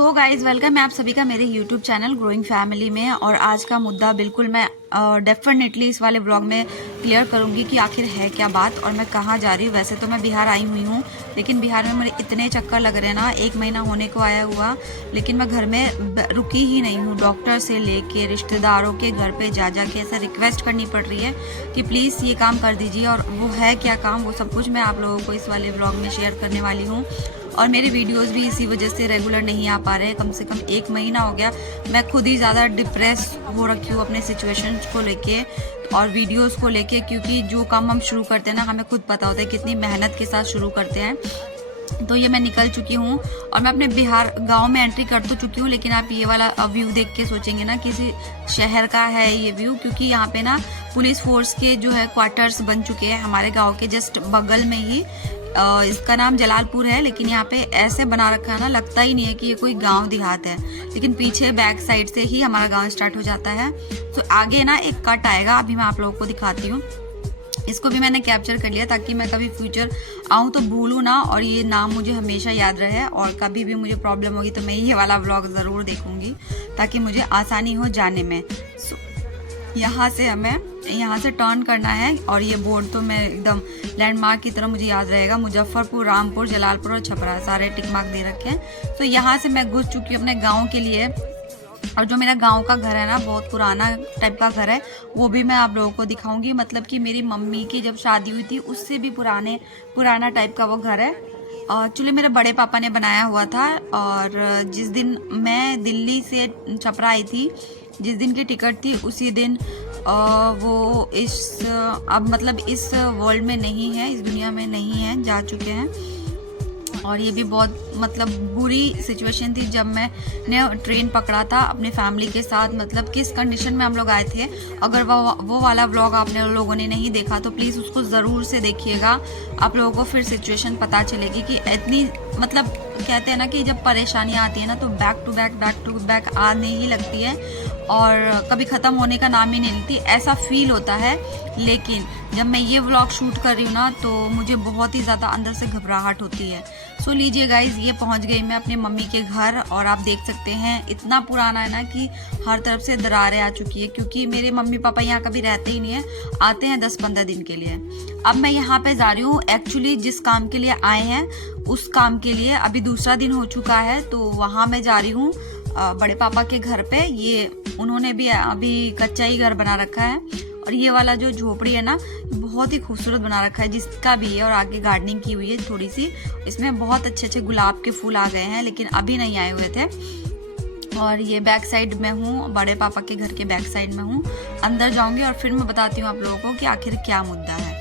So guys welcome है आप सभी का मेरे यूट्यूब चैनल ग्रोइंग फैमिली में। और आज का मुद्दा बिल्कुल मैं डेफिनेटली इस वाले ब्लॉग में क्लियर करूंगी कि आखिर है क्या बात और मैं कहाँ जा रही हूँ। वैसे तो मैं बिहार आई हुई हूँ, लेकिन बिहार में मेरे इतने चक्कर लग रहे हैं ना, 1 महीना होने को आया हुआ, लेकिन मैं घर में रुकी ही नहीं हूँ। डॉक्टर से लेके रिश्तेदारों के घर पे जा के ऐसा रिक्वेस्ट करनी पड़ रही है कि प्लीज़ ये काम कर दीजिए। और वो है क्या काम, वो सब कुछ मैं आप लोगों को इस वाले ब्लॉग में शेयर करने वाली हूँ। और मेरे वीडियोस भी इसी वजह से रेगुलर नहीं आ पा रहे हैं। कम से कम 1 महीना हो गया, मैं खुद ही ज़्यादा डिप्रेस हो रखी हूँ अपने सिचुएशन को लेके और वीडियोस को लेके, क्योंकि जो काम हम शुरू करते हैं ना, हमें खुद पता होता है कितनी मेहनत के साथ शुरू करते हैं। तो ये मैं निकल चुकी हूँ और मैं अपने बिहार गांव में एंट्री कर तो चुकी हूँ, लेकिन आप ये वाला व्यू देख के सोचेंगे ना किसी शहर का है ये व्यू, क्योंकि यहाँ पे ना पुलिस फोर्स के जो है क्वार्टर्स बन चुके हैं हमारे गांव के जस्ट बगल में ही। इसका नाम जलालपुर है, लेकिन यहाँ पे ऐसे बना रखा है ना, लगता ही नहीं है कि ये कोई गांव देहात है। लेकिन पीछे बैक साइड से ही हमारा गांव स्टार्ट हो जाता है। तो आगे ना एक कट आएगा, अभी मैं आप लोगों को दिखाती हूँ। इसको भी मैंने कैप्चर कर लिया ताकि मैं कभी फ्यूचर आऊँ तो भूलूँ ना, और ये नाम मुझे हमेशा याद रहे। और कभी भी मुझे प्रॉब्लम होगी तो मैं ये वाला व्लॉग ज़रूर देखूँगी ताकि मुझे आसानी हो जाने में। यहाँ से हमें यहाँ से टर्न करना है, और ये बोर्ड तो मैं एकदम लैंडमार्क की तरह मुझे याद रहेगा। मुजफ्फरपुर, रामपुर, जलालपुर और छपरा सारे टिक मार्क दे रखे हैं। तो यहाँ से मैं घुस चुकी हूँ अपने गाँव के लिए। और जो मेरा गांव का घर है ना, बहुत पुराना टाइप का घर है, वो भी मैं आप लोगों को दिखाऊंगी। मतलब कि मेरी मम्मी की जब शादी हुई थी उससे भी पुराना टाइप का वो घर है। एक्चुअली मेरे बड़े पापा ने बनाया हुआ था। और जिस दिन मैं दिल्ली से छपरा आई थी, जिस दिन की टिकट थी उसी दिन वो अब मतलब इस वर्ल्ड में नहीं है, इस दुनिया में नहीं है, जा चुके हैं। और ये भी बहुत मतलब बुरी सिचुएशन थी जब मैंने ट्रेन पकड़ा था अपने फैमिली के साथ। मतलब किस कंडीशन में हम लोग आए थे। अगर वो वाला व्लॉग आपने लोगों ने नहीं देखा तो प्लीज़ उसको ज़रूर से देखिएगा। आप लोगों को फिर सिचुएशन पता चलेगी कि इतनी मतलब कहते हैं ना कि जब परेशानियाँ आती है ना तो बैक टू बैक आने ही लगती है और कभी ख़त्म होने का नाम ही नहीं लेती, ऐसा फील होता है। लेकिन जब मैं ये व्लॉग शूट कर रही हूँ ना तो मुझे बहुत ही ज़्यादा अंदर से घबराहट होती है। सो लीजिए गाइज, ये पहुँच गई मैं अपने मम्मी के घर। और आप देख सकते हैं इतना पुराना है ना कि हर तरफ से दरारें आ चुकी है, क्योंकि मेरे मम्मी पापा यहाँ कभी रहते ही नहीं है, आते हैं 10-15 दिन के लिए। अब मैं यहाँ पे जा रही हूँ एक्चुअली जिस काम के लिए आए हैं उस काम के लिए। अभी दूसरा दिन हो चुका है, तो वहाँ मैं जा रही हूँ बड़े पापा के घर पे। ये उन्होंने भी अभी कच्चा ही घर बना रखा है, और ये वाला जो झोपड़ी है ना बहुत ही खूबसूरत बना रखा है जिसका भी है। और आगे गार्डनिंग की हुई है थोड़ी सी, इसमें बहुत अच्छे गुलाब के फूल आ गए हैं, लेकिन अभी नहीं आए हुए थे। और ये बैक साइड में हूँ, बड़े पापा के घर के बैक साइड में हूँ। अंदर जाऊंगी और फिर मैं बताती हूँ आप लोगों को कि आखिर क्या मुद्दा है।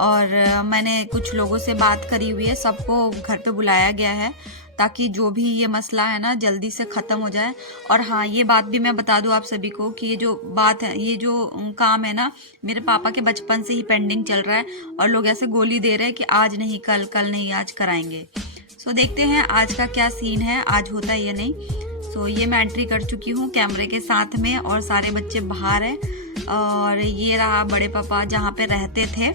और मैंने कुछ लोगों से बात करी हुई है, सबको घर पे बुलाया गया है ताकि जो भी ये मसला है ना जल्दी से ख़त्म हो जाए। और हाँ, ये बात भी मैं बता दूं आप सभी को कि ये जो बात है, ये जो काम है ना, मेरे पापा के बचपन से ही पेंडिंग चल रहा है। और लोग ऐसे गोली दे रहे हैं कि आज नहीं कल, कल नहीं आज कराएंगे। सो देखते हैं आज का क्या सीन है, आज होता है या नहीं। सो ये मैं एंट्री कर चुकी हूँ कैमरे के साथ में, और सारे बच्चे बाहर हैं। और ये रहा बड़े पापा जहाँ पे रहते थे,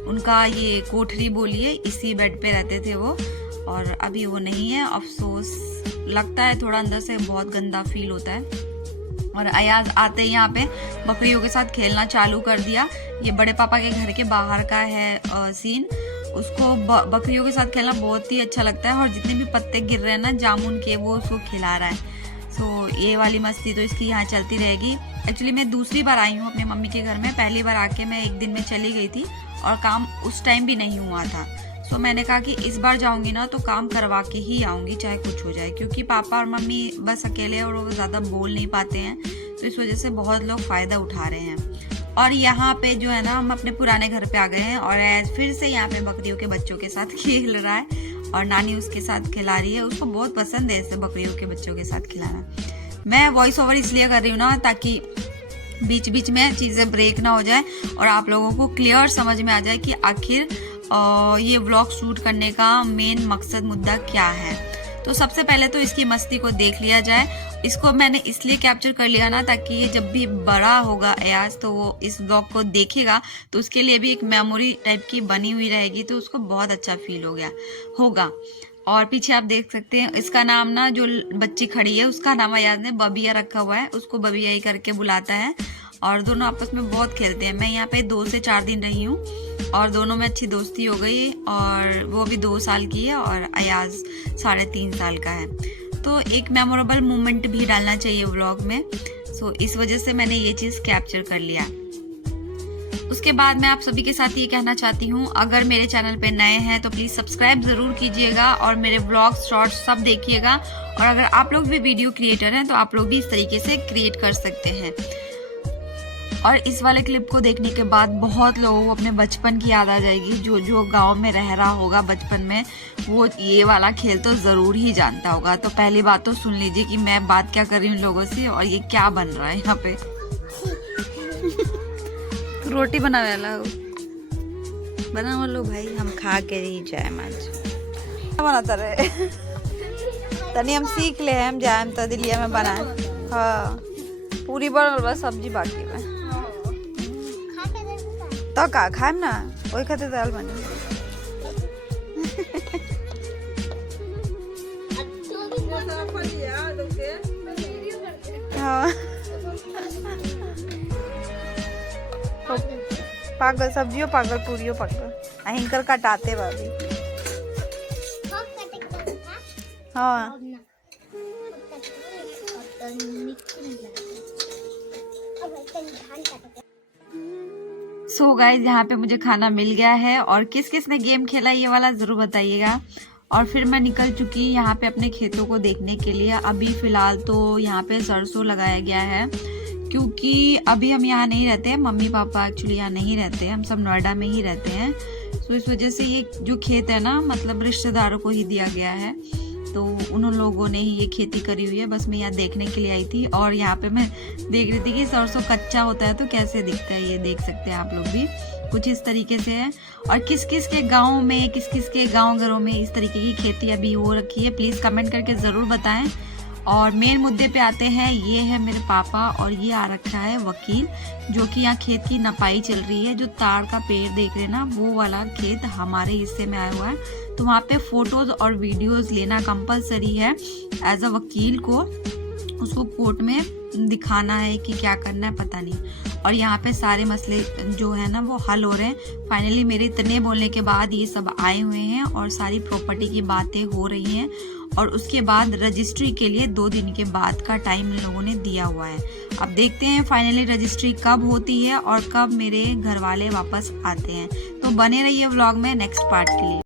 उनका ये कोठरी बोलिए, इसी बेड पे रहते थे वो। और अभी वो नहीं है, अफसोस लगता है थोड़ा, अंदर से बहुत गंदा फील होता है। और अयाज आते ही यहाँ पे बकरियों के साथ खेलना चालू कर दिया। ये बड़े पापा के घर के बाहर का है सीन। उसको बकरियों के साथ खेलना बहुत ही अच्छा लगता है, और जितने भी पत्ते गिर रहे हैं ना जामुन के, वो उसको खिला रहा है। सो ये वाली मस्ती तो इसकी यहाँ चलती रहेगी। एक्चुअली मैं दूसरी बार आई हूँ अपनी मम्मी के घर में। पहली बार आके मैं 1 दिन में चली गई थी और काम उस टाइम भी नहीं हुआ था। तो मैंने कहा कि इस बार जाऊंगी ना तो काम करवा के ही आऊंगी, चाहे कुछ हो जाए, क्योंकि पापा और मम्मी बस अकेले और वो ज़्यादा बोल नहीं पाते हैं, तो इस वजह से बहुत लोग फ़ायदा उठा रहे हैं। और यहाँ पे जो है ना, हम अपने पुराने घर पे आ गए हैं, और फिर से यहाँ पे बकरियों के बच्चों के साथ खेल रहा है, और नानी उसके साथ खिला रही है। उसको बहुत पसंद है ऐसे बकरियों के बच्चों के साथ खिलाना। मैं वॉइस ओवर इसलिए कर रही हूँ ना ताकि बीच बीच में चीज़ें ब्रेक ना हो जाए और आप लोगों को क्लियर समझ में आ जाए कि आखिर ये व्लॉग शूट करने का मेन मकसद मुद्दा क्या है। तो सबसे पहले तो इसकी मस्ती को देख लिया जाए। इसको मैंने इसलिए कैप्चर कर लिया ना ताकि ये जब भी बड़ा होगा अयाज तो वो इस व्लॉग को देखेगा तो उसके लिए भी एक मेमोरी टाइप की बनी हुई रहेगी, तो उसको बहुत अच्छा फील होगा। और पीछे आप देख सकते हैं इसका नाम ना, जो बच्ची खड़ी है उसका नाम अयाज ने बबिया रखा हुआ है, उसको बबिया ही करके बुलाता है और दोनों आपस में बहुत खेलते हैं। मैं यहाँ पे 2 से 4 दिन रही हूँ और दोनों में अच्छी दोस्ती हो गई और वो भी 2 साल की है और अयाज 3.5 साल का है। तो एक मेमोरेबल मोमेंट भी डालना चाहिए व्लॉग में, सो इस वजह से मैंने ये चीज़ कैप्चर कर लिया। उसके बाद मैं आप सभी के साथ ये कहना चाहती हूँ, अगर मेरे चैनल पे नए हैं तो प्लीज़ सब्सक्राइब ज़रूर कीजिएगा और मेरे व्लॉग्स शॉर्ट्स सब देखिएगा। और अगर आप लोग भी वीडियो क्रिएटर हैं तो आप लोग भी इस तरीके से क्रिएट कर सकते हैं। और इस वाले क्लिप को देखने के बाद बहुत लोगों को अपने बचपन की याद आ जाएगी। जो गांव में रह रहा होगा बचपन में, वो ये वाला खेल तो ज़रूर ही जानता होगा। तो पहली बात तो सुन लीजिए कि मैं बात क्या कर रही हूँ लोगों से और ये क्या बन रहा है यहाँ पे। रोटी बना लो भाई, हम खा के ही जाए आज। क्या बनाता रहे तनी हम सीख ले, हम जाए तो दिलिया में बनाए। हाँ पूरी बनल बस, सब्जी बाकी में तो का खाएम ना, वही खाते दाल बनी। हाँ पागल सब्जियों पागल पूरियों पागल अहिंकर कटाते भाभी। हाँ सो गाइस यहाँ पे मुझे खाना मिल गया है और किस किस ने गेम खेला ये वाला ज़रूर बताइएगा। और फिर मैं निकल चुकी यहाँ पे अपने खेतों को देखने के लिए। अभी फ़िलहाल तो यहाँ पे सरसों लगाया गया है, क्योंकि अभी हम यहाँ नहीं रहते हैं, मम्मी पापा एक्चुअली यहाँ नहीं रहते हैं, हम सब नोएडा में ही रहते हैं। तो इस वजह से ये जो खेत है ना, मतलब रिश्तेदारों को ही दिया गया है, तो उन लोगों ने ही ये खेती करी हुई है। बस मैं यहाँ देखने के लिए आई थी और यहाँ पे मैं देख रही थी कि सरसों कच्चा होता है तो कैसे दिखता है, ये देख सकते हैं आप लोग भी कुछ इस तरीके से है। और किस किस के गाँव में, किस किस के गाँव घरों में इस तरीके की खेती अभी हो रखी है, प्लीज़ कमेंट करके ज़रूर बताएं। और मेन मुद्दे पे आते हैं, ये है मेरे पापा और ये आ रखा है वकील, जो कि यहाँ खेत की नपाई चल रही है। जो ताड़ का पेड़ देख रहे हैं ना, वो वाला खेत हमारे हिस्से में आया हुआ है, तो वहाँ पे फोटोज और वीडियोस लेना कंपलसरी है एज अ वकील को। उसको कोर्ट में दिखाना है कि क्या करना है, पता नहीं। और यहाँ पे सारे मसले जो है ना वो हल हो रहे हैं फाइनली। मेरे इतने बोलने के बाद ये सब आए हुए हैं और सारी प्रॉपर्टी की बातें हो रही हैं और उसके बाद रजिस्ट्री के लिए 2 दिन के बाद का टाइम इन लोगों ने दिया हुआ है। अब देखते हैं फाइनली रजिस्ट्री कब होती है और कब मेरे घर वाले वापस आते हैं। तो बने रहिए व्लॉग में नेक्स्ट पार्ट के लिए।